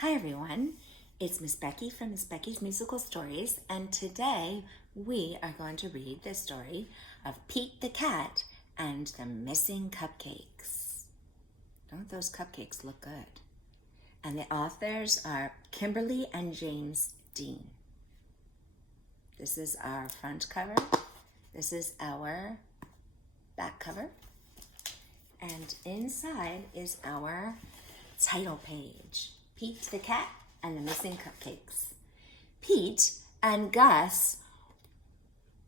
Hi everyone, it's Miss Becky from Miss Becky's Musical Stories, and today we are going to read the story of Pete the Cat and the Missing Cupcakes. Don't those cupcakes look good? And the authors are Kimberly and James Dean. This is our front cover. This is our back cover. And inside is our title page. Pete the Cat and the Missing Cupcakes. Pete and Gus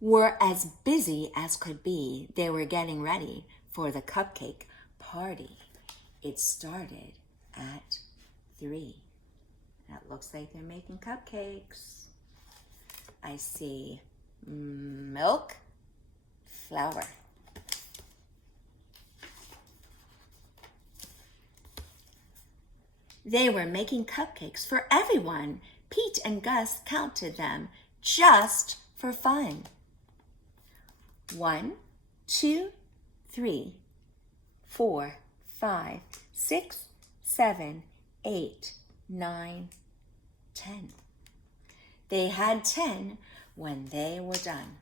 were as busy as could be. They were getting ready for the cupcake party. It started at 3. It looks like they're making cupcakes. I see milk, flour. They were making cupcakes for everyone. Pete and Gus counted them just for fun. 1, 2, 3, 4, 5, 6, 7, 8, 9, 10. They had 10 when they were done.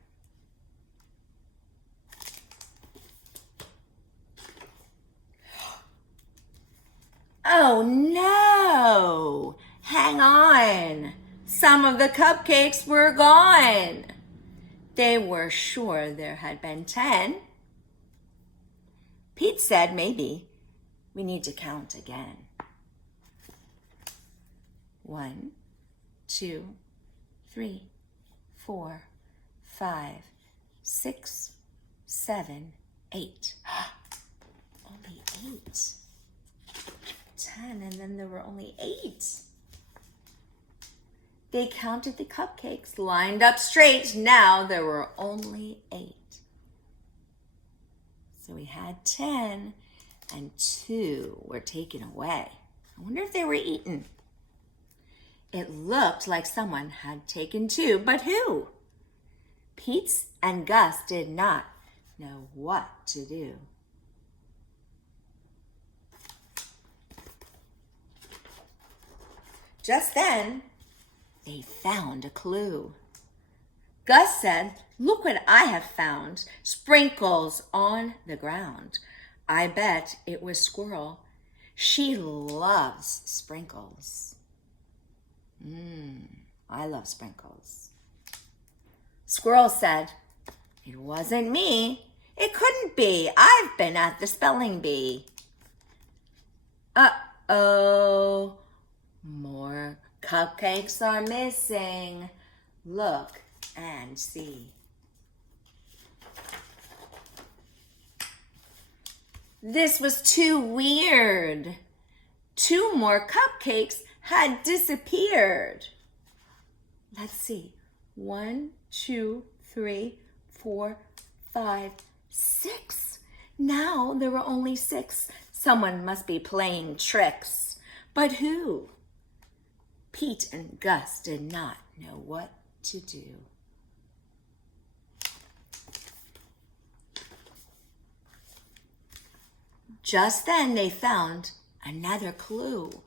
Oh no! Hang on! Some of the cupcakes were gone. They were sure there had been 10. Pete said maybe we need to count again. 1, 2, 3, 4, 5, 6, 7, 8. Only 8. 10, and then there were only 8. They counted the cupcakes, lined up straight. Now there were only 8. So we had 10, and 2 were taken away. I wonder if they were eaten. It looked like someone had taken 2, but who? Pete and Gus did not know what to do. Just then, they found a clue. Gus said, "Look what I have found. Sprinkles on the ground. I bet it was Squirrel. She loves sprinkles." I love sprinkles. Squirrel said, "It wasn't me. It couldn't be. I've been at the spelling bee." Uh-oh. More cupcakes are missing. Look and see. This was too weird. 2 more cupcakes had disappeared. Let's see. 1, 2, 3, 4, 5, 6. Now there were only 6. Someone must be playing tricks. But who? Pete and Gus did not know what to do. Just then they found another clue.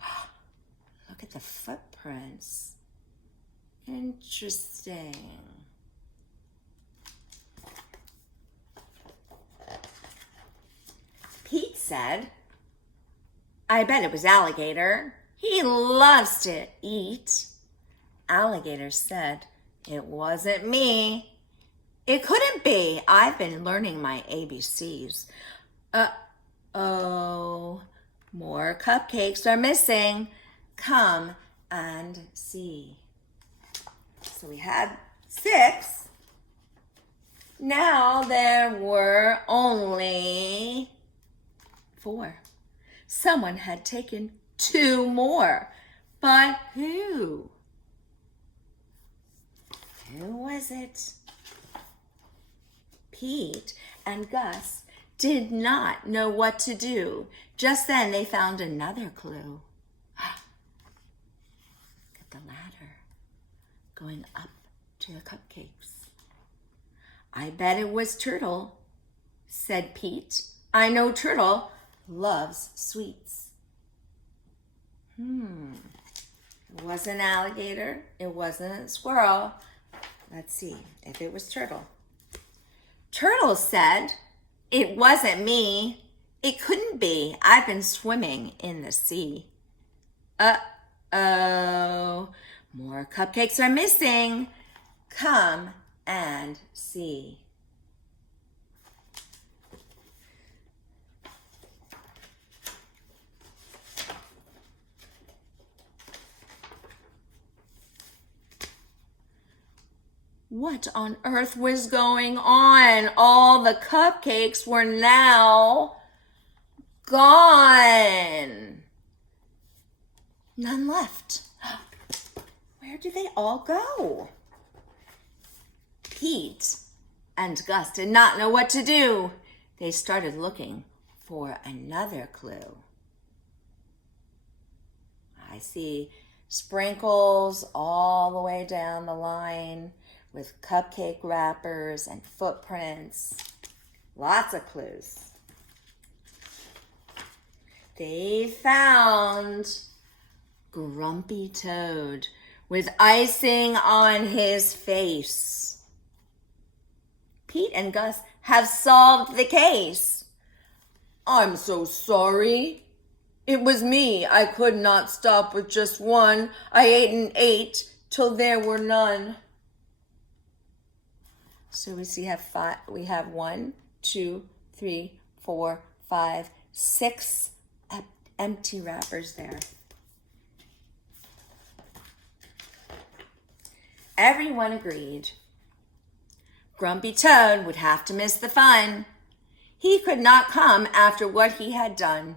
Look at the footprints. Interesting. Pete said, "I bet it was Alligator. He loves to eat." Alligator said, "It wasn't me. It couldn't be. I've been learning my ABCs. Uh-oh. More cupcakes are missing. Come and see." So we had 6. Now there were only 4. Someone had taken 2 more. But who? Who was it? Pete and Gus did not know what to do. Just then they found another clue. Look at the ladder going up to the cupcakes. "I bet it was Turtle," said Pete. "I know Turtle loves sweets." It wasn't alligator. It wasn't squirrel. Let's see if it was turtle. Turtle said, "It wasn't me. It couldn't be. I've been swimming in the sea." Uh-oh. More cupcakes are missing. Come and see. What on earth was going on? All the cupcakes were now gone. None left. Where did they all go? Pete and Gus did not know what to do. They started looking for another clue. I see sprinkles all the way down the line with cupcake wrappers and footprints. Lots of clues. They found Grumpy Toad with icing on his face. Pete and Gus have solved the case. "I'm so sorry. It was me. I could not stop with just one. I ate and ate till there were none." So we have 1, 2, 3, 4, 5, 6 empty wrappers there. Everyone agreed. Grumpy Toad would have to miss the fun. He could not come after what he had done.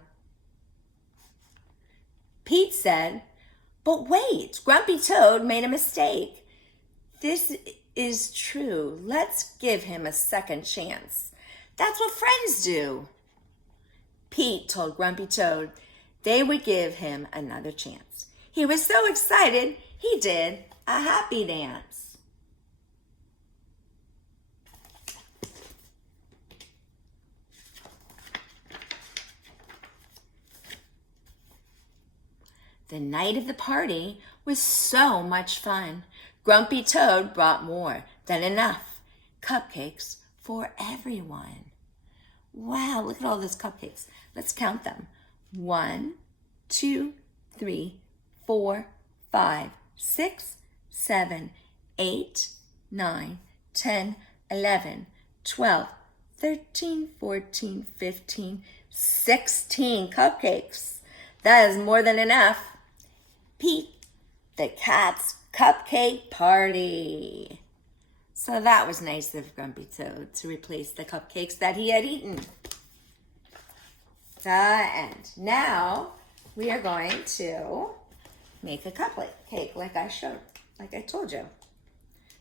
Pete said, "But wait, Grumpy Toad made a mistake. This is true. Let's give him a second chance. That's what friends do." Pete told Grumpy Toad they would give him another chance. He was so excited, he did a happy dance. The night of the party was so much fun. Grumpy Toad brought more than enough cupcakes for everyone. Wow, look at all those cupcakes. Let's count them. 1, 2, 3, 4, 5, 6, 7, 8, 9, 10, 11, 12, 13, 14, 15, 16 cupcakes. That is more than enough. Pete the cat's cupcake party. So that was nice of Grumpy Toad to replace the cupcakes that he had eaten. And now we are going to make a cupcake like I told you.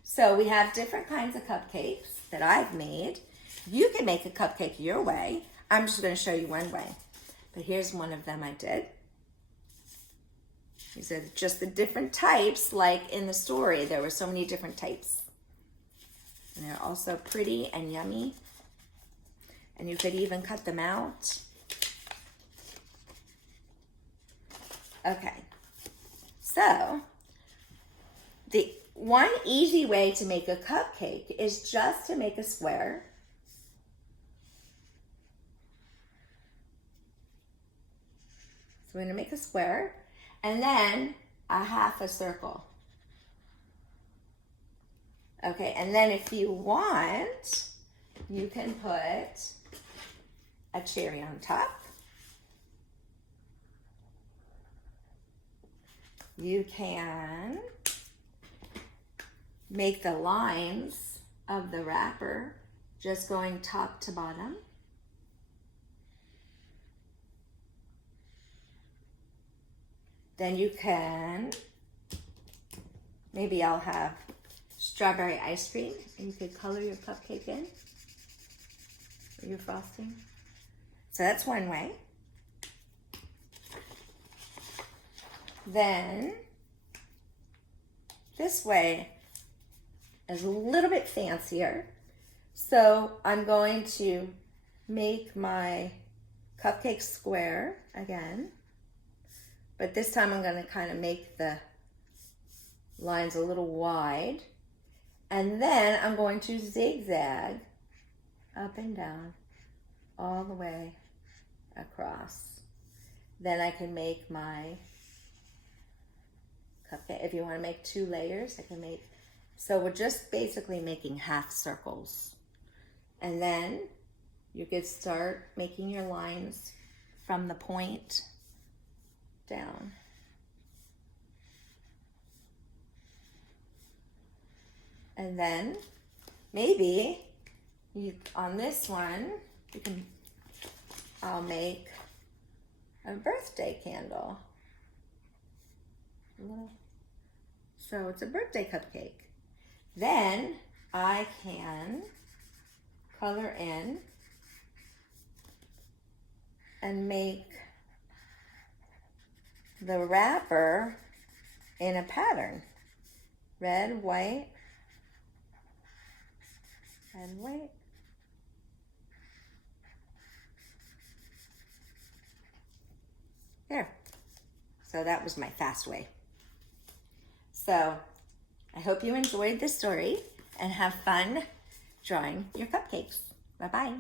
So we have different kinds of cupcakes that I've made. You can make a cupcake your way. I'm just going to show you one way. But here's one of them I did. These are just the different types, like in the story, there were so many different types. And they're also pretty and yummy. And you could even cut them out. Okay, so the one easy way to make a cupcake is just to make a square. So we're going to make a square and then a half a circle. Okay, and then if you want, you can put a cherry on top. You can make the lines of the wrapper just going top to bottom. Then you can, maybe I'll have strawberry ice cream and you could color your cupcake in, or your frosting. So that's one way. Then this way is a little bit fancier. So I'm going to make my cupcake square again, but this time I'm going to kind of make the lines a little wide. And then I'm going to zigzag up and down all the way across. Then I can make my cupcake. If you want to make 2 layers, I can make, so we're just basically making half circles. And then you could start making your lines from the point down. And then maybe on this one, I'll make a birthday candle. So it's a birthday cupcake. Then I can color in and make the wrapper in a pattern. Red, white, and white. There. So that was my fast way. So I hope you enjoyed this story and have fun drawing your cupcakes. Bye-bye.